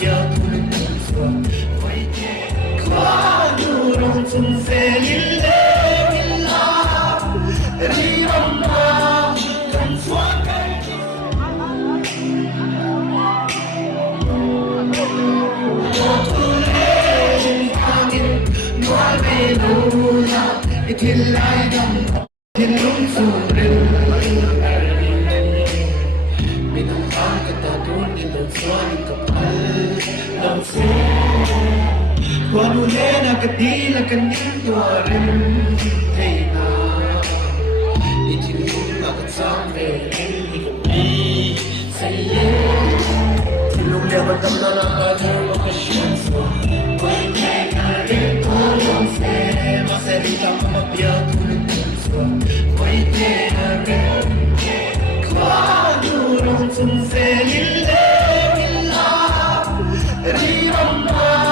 bientôt le bonsoir. Voyez, crois-nous dans ton ciel, il est là. Rihanna, donne-toi till I don't till lung surin minangkang katadun ilong suan kapal ng Kuanulen ang kadila kaning tuwarin Hey na Itinulong agad sa amin Ikabi sa'yo Tulong lebat ang nanakadang lokasyon sa Pwede ka rin tulong sa Masarita mamabiyag ulit ng sa Pwede ka rin Kuanurong sumselile Wila Rirama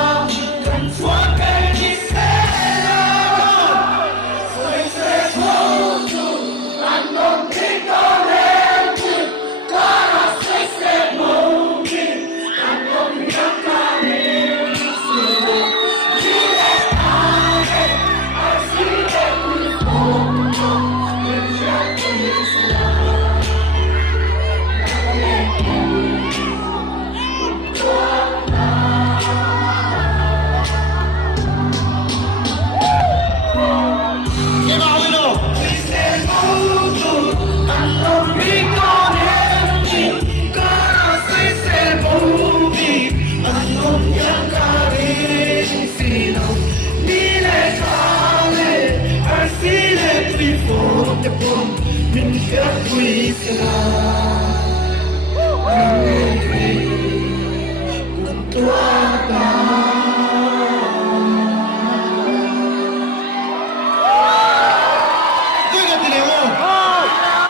Mình khắc quy